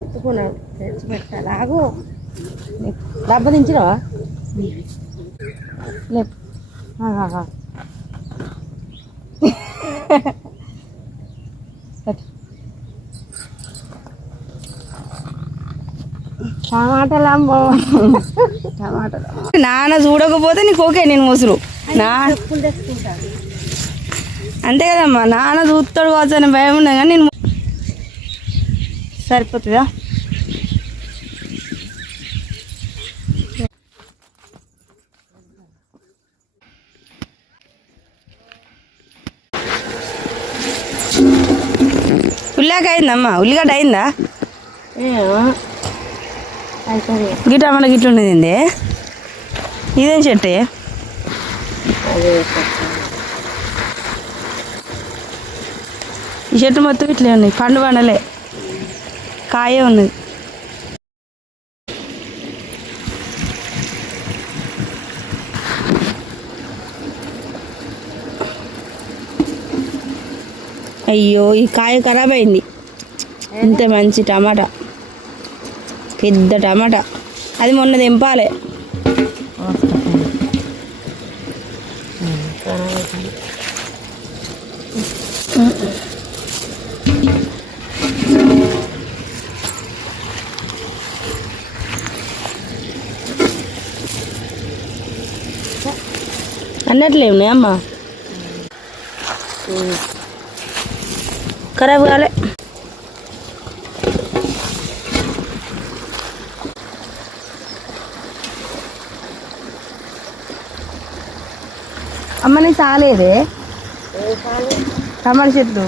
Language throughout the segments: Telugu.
ఎత్తుకున్నాడు తెచ్చి పెట్టాలి ఆగు డబ్బా దించినవా లేపు టమాటాలు టమాటాలు నాన్న చూడకపోతే నీకు ఓకే నేను ముసురు నా అంతే కదమ్మా నాన్న చూస్తాడు కావచ్చు అని భయం ఉండదు కానీ నేను సరిపోతుందా ఉల్లిగడ్డ అయిందమ్మా ఉల్లిగడ్డ అయిందా గిట్ట టమాటా గిట్ల ఉండేది ఇదేం చెట్టు ఈ చెట్టు మొత్తం ఇట్లే ఉన్నాయి పండు పండలే కాయే ఉన్నది అయ్యో ఈ కాయ ఖరాబ్ అయింది ఇంత మంచి టమాటా పెద్ద టమాటా అది మొన్న తెంపాలి అన్నట్లే ఉన్నాయి అమ్మా ఖరాబ్ కాలే అమ్మ నీకు చాలేదే టమాటా చెట్లు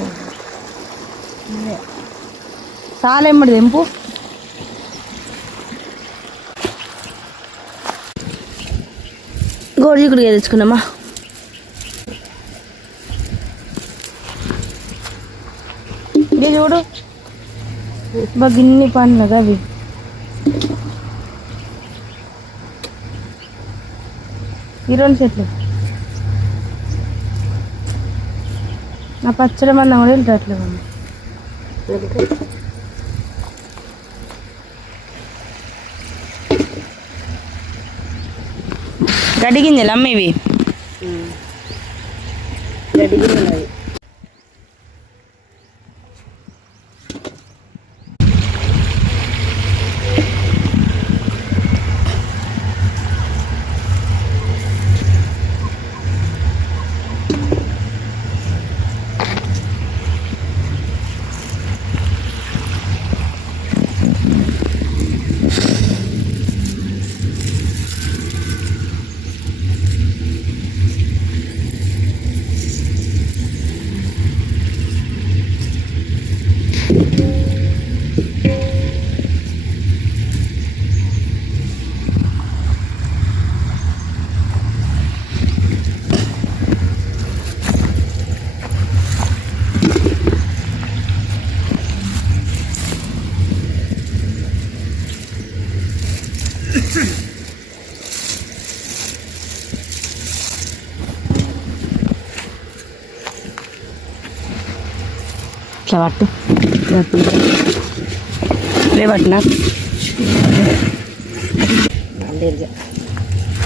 చాలేమ్మడి తెంపు గోరుచిక్కుడుకాయ తెచ్చుకున్నామా ఇది చూడు బాగా గిన్ని పండ్లు అవి ఈ రెండు చెట్లు నా పచ్చడి మన్న కూడా వెళ్ళట్లేదు గడ్డి గింజలు అమ్మ ఇవి గడ్డి గింజలు అవి ఇట్లా పట్టు లేవట్నా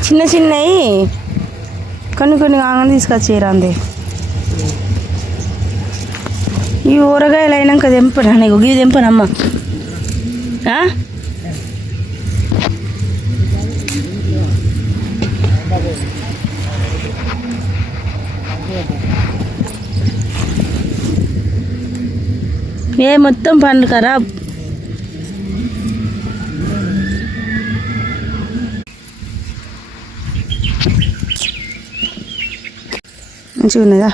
చిన్న చిన్నవి కొన్ని కొన్ని కాగానే తీసుకొచ్చేయరా అందే ఈ ఊరగాయలు అయినాక తెంపరా నీకు ఇవి తెంపనమ్మా ఏ మొత్తం పండ్లు ఖరాబ్ మంచిగా ఉన్నదా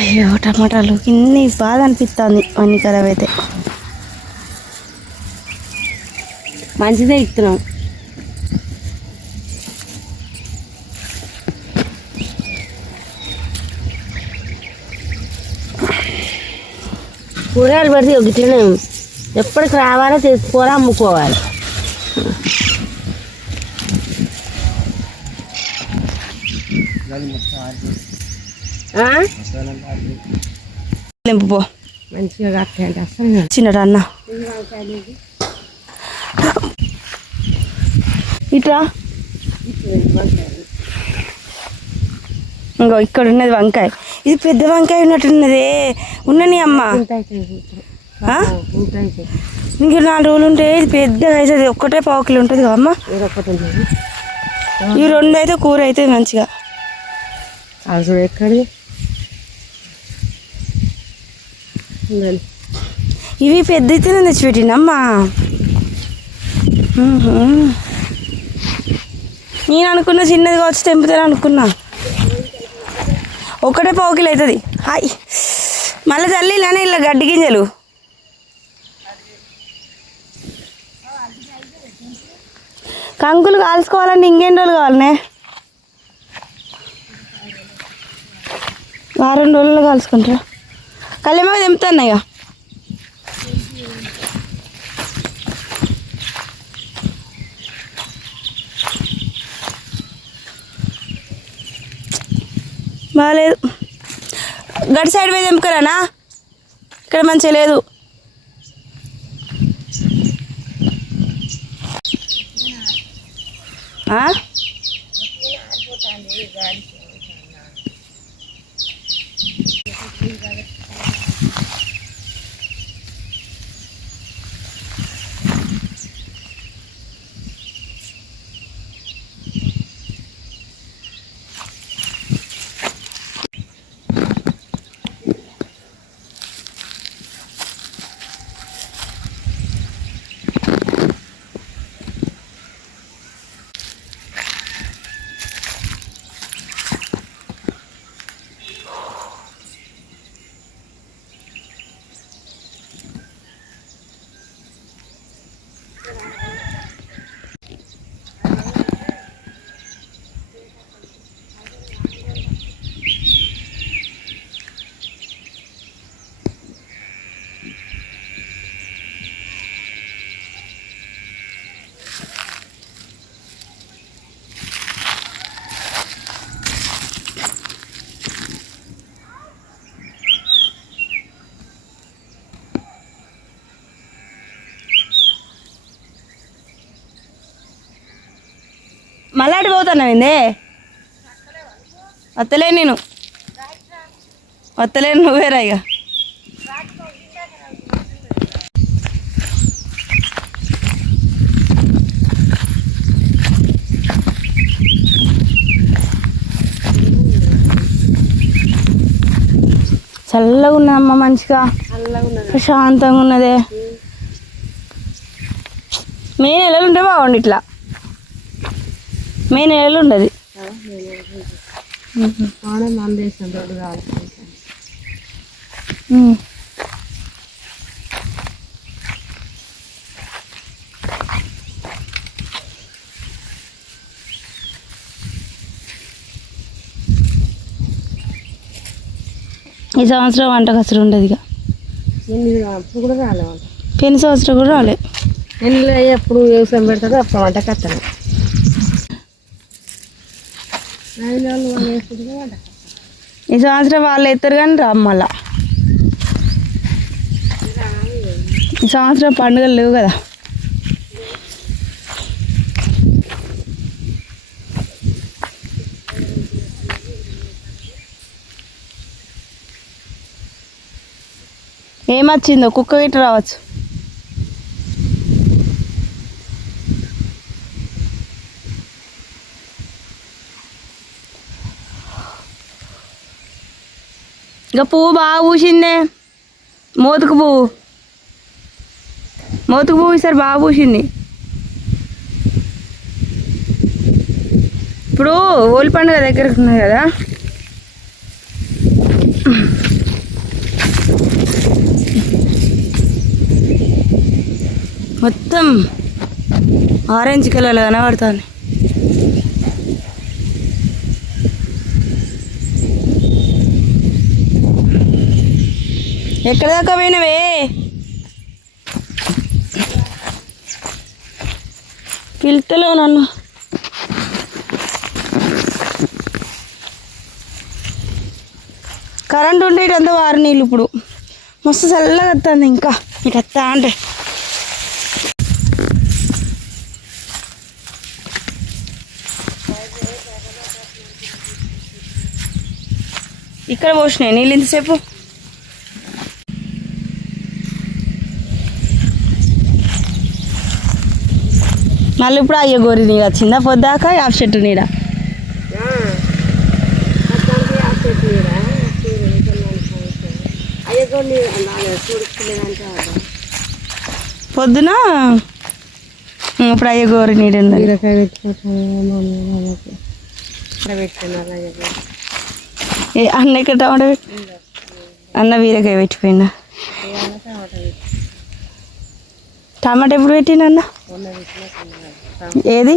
అయ్యో టమాటాలు ఇన్ని బాధ అనిపిస్తుంది అన్ని ఖరాబ్ అయితే మంచిదే ఇస్తున్నాం కూరగాయలు పెడితే ఇట్లనే ఎప్పటికి రావాలో తెచ్చుకోవాలి, అమ్ముకోవాలి. పో మంచిగా కట్టండి అసలు చిన్నరా అన్న ఇట్రా. ఇంకో ఇక్కడ ఉన్నది వంకాయ. ఇది పెద్ద వంకాయ ఉన్నట్టున్నదే. ఉన్నని అమ్మ ఇంక 4 రోజులు ఉంటే ఇది పెద్దగా అవుతుంది. ఒక్కటే పావు కిలో ఉంటుంది కదా అమ్మ. ఈ 2 అయితే కూర అవుతుంది మంచిగా. అసలు ఎక్కడి ఇవి పెద్ద అయితే తెచ్చిపెట్టినమ్మా. నేను అనుకున్నా చిన్నది కావచ్చు తెంపుతాను అనుకున్నా. ఒకటే పావు కిలో అవుతుంది. హాయ్ మళ్ళీ తల్లి ఇలానే ఇలా గడ్డి గింజలు. కంకులు కాల్చుకోవాలంటే ఇంకేం రోజులు కావాలనే? 2 రోజుల్లో కాల్చుకుంటారా? కళ్యాణ తెంపుతున్నాయి. బాగాలేదు. గడి సైడ్ పోయి తెంపుకరానా? ఇక్కడ మంచిగా లేదు. మళ్ళాటి పోతున్నావు ఏందే? వత్తలేను నేను, వత్తలేను నువ్వేరా. ఇక చల్లగా ఉన్నదమ్మ, మంచిగా ప్రశాంతంగా ఉన్నదే. మే నెలలు ఉంటే బాగుండు. ఇట్లా మే నెలలు ఉండదు. ఈ సంవత్సరం వంట కసరు ఉండదు. ఇక కూడా రాలే, పెళ్లి సంవత్సరం కూడా రాలే. ఎప్పుడు వ్యవసాయం పెడతారో అప్పుడు వంట కట్టాలి. ఈ సంవత్సరం వాళ్ళు ఎత్తారు కానీ రాము. మళ్ళా ఈ సంవత్సరం పండుగలు లేవు కదా. ఏమొచ్చిందో కుక్క గిట్ట రావచ్చు. ఇంకా పువ్వు బాగా పూసిందే. మోతుకు పువ్వు, మోతుకు పువ్వు ఈసారి బాగా పూసింది. ఇప్పుడు హోలీ పండుగ దగ్గరకు ఉన్నది కదా. మొత్తం ఆరెంజ్ కలర్లో కనబడుతుంది. ఎక్కడ దాకా పోయినవే? పిలుతలో నన్ను. కరెంట్ ఉంటే ఇటంతా వారు నీళ్ళు ఇప్పుడు మస్తు చల్లగా వస్తుంది. ఇంకా ఇటు వస్తా అంటే ఇక్కడ పోసినాయి నీళ్ళు ఇంతసేపు. మళ్ళీ ఇప్పుడు అయ్యో గోరి నీళ్ళు వచ్చిందా పొద్దాక యాప్ చెట్టు నీడ. పొద్దున ఇప్పుడు అయ్యో గోరి నీడ అన్న ఇక్కడ టమాటా పెట్టి అన్న బీరకాయ పెట్టిపోయినా. టమాటా ఎప్పుడు పెట్టిన అన్న? ఏది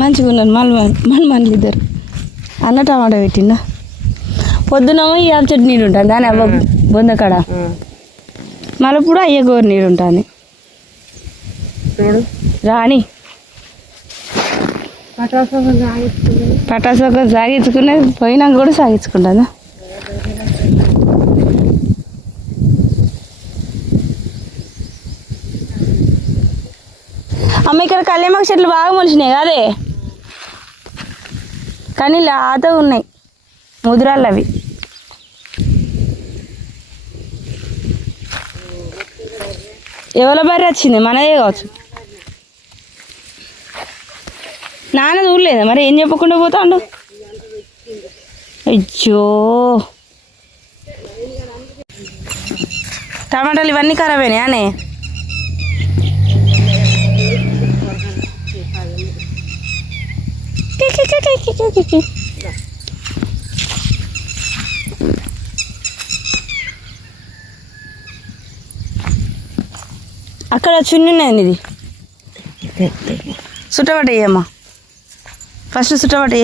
మంచిగా ఉన్నారు మళ్ళీ ఇద్దరు. అన్న టమాటా పెట్టిందా? పొద్దునేమో ఈ ఆపు చెట్టు నీళ్ళు ఉంటుంది దాని అవ్వ బొందకాడ, మళ్ళీ ఇప్పుడు అయ్యే గోరు నీళ్ళు ఉంటుంది. రాని పటాసు సాగించుకునేది పోయినాక కూడా సాగించుకుంటుందా? అమ్మ ఇక్కడ కళ్యామాకు చెట్లు బాగా మొలిచినాయి అదే, కానీ లేత ఉన్నాయి ముదురాళ్ళు అవి. ఎవరి బర్రె వచ్చింది? మనదే కావచ్చు. నాన్న చూడలేదా మరి? ఏం చెప్పకుండా పోతాండు? అయ్యో టమాటాలు ఇవన్నీ ఖరాబ్ అయినాయి అనే. అక్కడ చున్నీ ఉన్నది ఇది చుట్టబట్టేయమ్మా. ఫస్ట్ చుట్టబట్టే.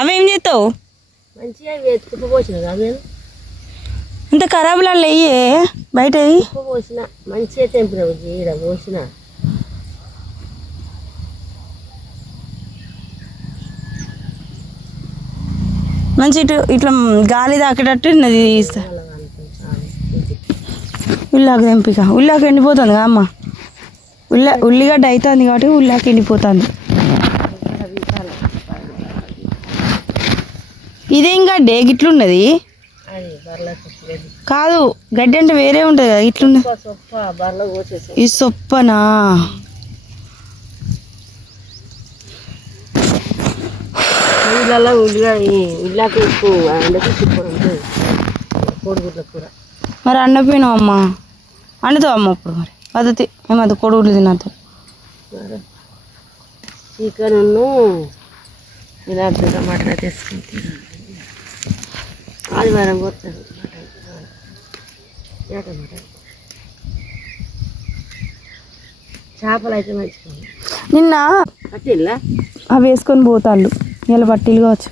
అవేం చేస్తావు? మంచిగా కుప్ప పోసిన కాదు నేను, ఇంత ఖరాబులా అయ్యే బయట కుప్ప పోసిన మంచిగా తెంపిన ఈడ పోసిన. మంచి ఇటు ఇట్లా గాలి తాకేటట్టు ఉన్నది. ఉల్లాకు తెంపిక. ఉల్లాకు ఎండిపోతుంది కదా అమ్మ. ఉల్లిగడ్డ అవుతుంది కాబట్టి ఉల్లాకు ఎండిపోతుంది. ఇదేం గడ్డే గిట్లున్నది? కాదు గడ్డి అంటే వేరే ఉంటుంది కదా ఇట్లున్నది. ఈ సొప్పనా? మరి అండపోయినావు అమ్మ. అండుతావు అమ్మ ఇప్పుడు మరి పద్ధతి ఏమది కొడుగులు తినద్దు. చికెన్ ఇలా టమాటా తీసుకుంటే ఆదివారం పోతుంది. చేపలు అయితే మంచిగా నిన్న పట్టిల్లా అవి వేసుకొని పోతాళ్ళు. ఇలా పట్టీలు కావచ్చు.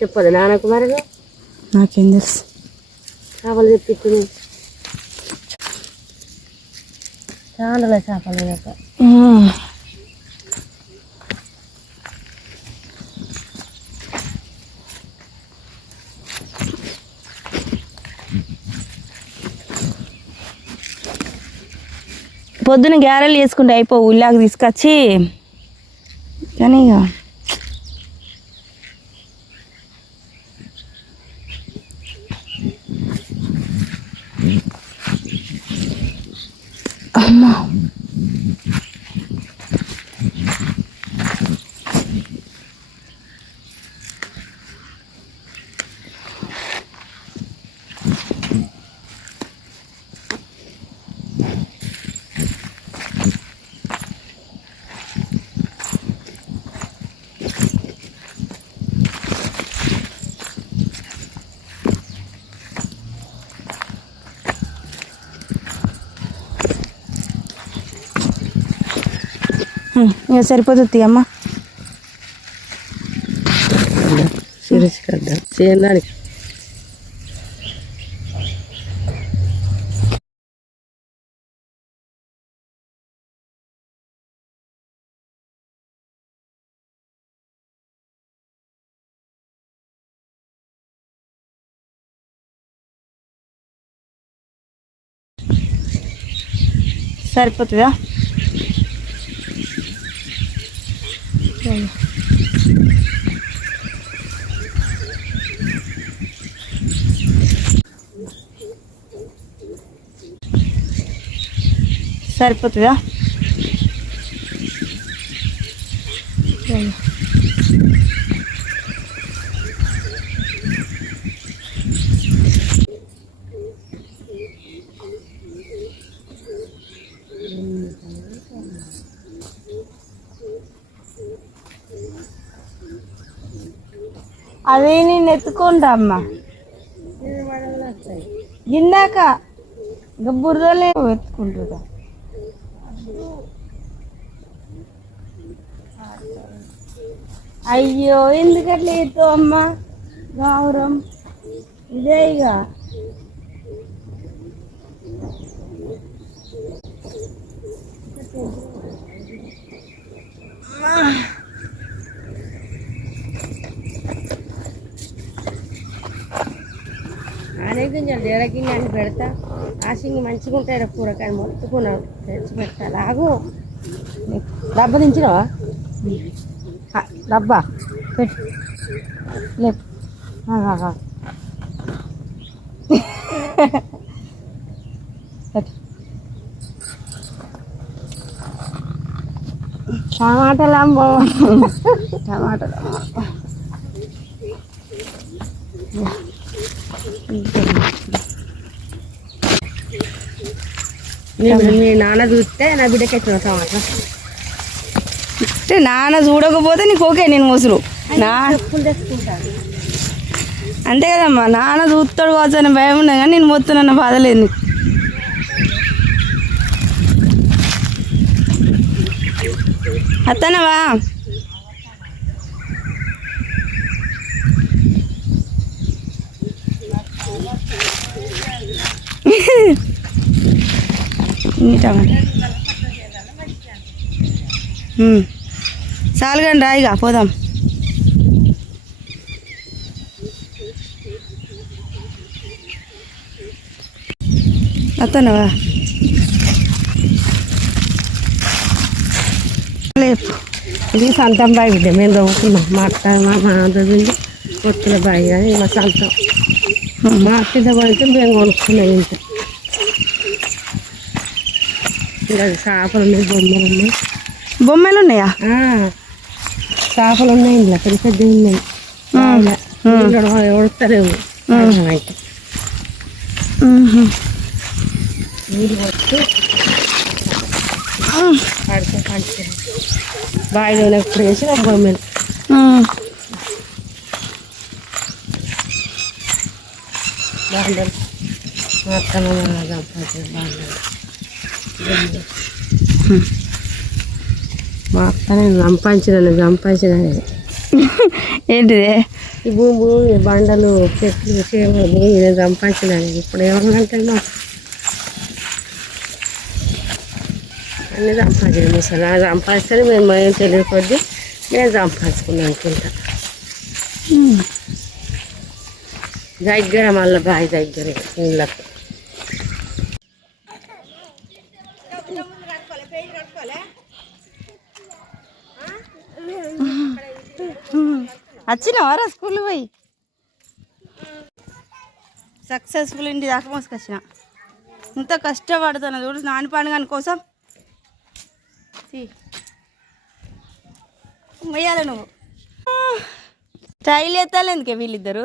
చెప్పదు నాన్నకు మరి. నాకేం తెలుసు. చేపలు తెప్పించు. చాలా చేపలు. పొద్దున గ్యారెలు వేసుకుంటే అయిపో ఉల్లాకు తీసుకొచ్చి. కానీ ఇక అమ్మా ఇక సరిపోతుంది అమ్మ. సిరిసి కద్దాం చేయడానికి. సరిపోతుందా? సరిపోతుందా? అదే నేను ఎత్తుకుంటా అమ్మ. ఇందాక బురదలే ఎత్తుకుంటుందా. అయ్యో ఎందుకట్లా ఎత్తావు అమ్మ గౌరం? ఇదే ఇక గింజలు దేడగింజ అని పెడతా. ఆశంగి మంచిగా ఉంటాయి కూరకాయ మొత్తుకున్నావు తెచ్చి పెడతా. లాగు డబ్బ దించినావా? డబ్బా పెట్టు లేపు. టమాటాలు అమ్మ, టమాటాలు అమ్మ. మీ నాన్న చూస్తే నా బిడ్డకి ఎత్తున్నా టమాటా. నాన్న చూడకపోతే నీకు ఓకే, నేను ముసురు నా తెచ్చుకుంటాను అంతే కదమ్మా. నాన్న చూస్తాడు కావచ్చు అని భయం ఉన్నా కానీ నేను మొత్తం నన్ను బాధలేదు నీకు. అత్తనవా? చాలుగాని రాయిగా పోదాం. అత్తనవా? లేపు. ఇది సంతం బాయి బిడ్డ, మేము చదువుకున్నాం. మా అత్త మా నాన్నది వచ్చిన బాయి కానీ మా సంతం. మా అత్త పడితే మేము కొనుక్కున్నాం. ఇంత ఇంకా చేపలు ఉన్నాయి, బొమ్మలు ఉన్నాయి. బొమ్మలు ఉన్నాయా? చేపలు ఉన్నాయి ఇంట్లో, పెద్ద పెద్ద ఉన్నాయి. ఎవడతలేవు అయితే నీళ్ళు వచ్చి పడితే పడితే బావిలో ఎప్పుడు వేసి నా బొమ్మలు బాగుండాలి. మా అత్తమ్మ సంపాదించారు బాగుండాలి. మా అత్త నేను సంపాదించిన ఏంటిది? ఈ భూమి బండలు చెట్లు చేమలు భూమి నేను సంపాదించిన. ఇప్పుడు ఏమన్నంటే మాకు అన్నీ సంపాదించాను. అసలు నాకు సంపాదిస్తే మేము తెలియకొద్ది నేను సంపాదించుకున్నాను అనుకుంటా. దగ్గర మళ్ళీ బావి దగ్గర ఇళ్ళకు వచ్చినావారా స్కూల్ పోయి? సక్సెస్ఫుల్ ఇంటి దాకా మోసుకొచ్చిన. ఇంత కష్టపడుతున్నా చూడు నాని పండుగని కోసం. మొయ్యాలి నువ్వు. స్టైల్ ఎత్తాలి ఎందుకే వీళ్ళిద్దరు?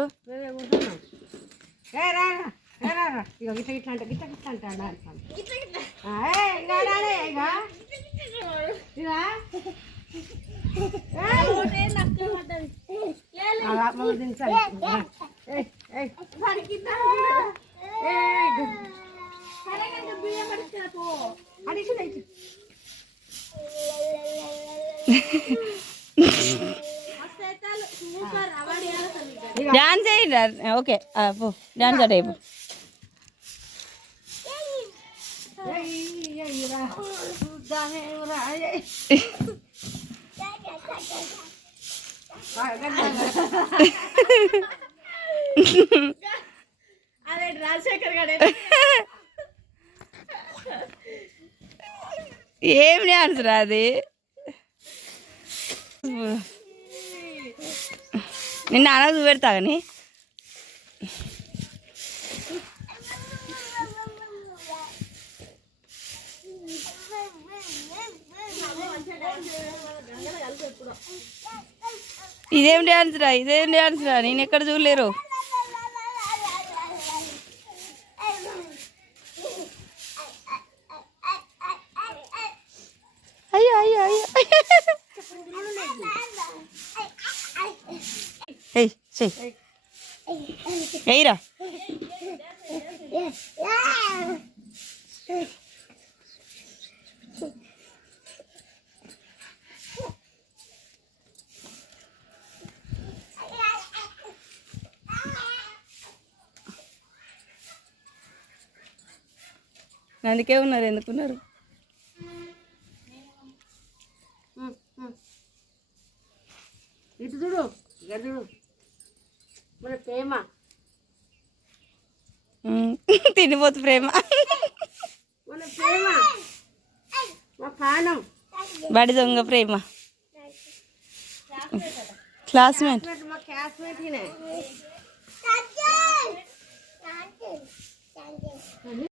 డాన్స్ చేయండి. ఓకే పో డాన్స్ అట అయిపో. అదే రాజశేఖర్ గారు ఏం డాన్స్ రా అది? నిన్న అన్న చూపెడతా కానీ ఇదేం డాన్స్ రా, ఇదేం డాన్స్ రా, నేను ఎక్కడ చూడలేరు. అయ్యో అయ్యో అయ్యో ఏయ్ చెయ్యి ఎయ్యిరా. అందుకే ఉన్నారు, ఎందుకున్నారు? ఇటు చూడు, ఇక్కడ చూడు, మన ప్రేమ తినిపోతు ప్రేమ, మన ప్రేమ, మా ప్రాణం, బడి దొంగ ప్రేమ, క్లాస్మేట్, మా క్లాస్మేట్.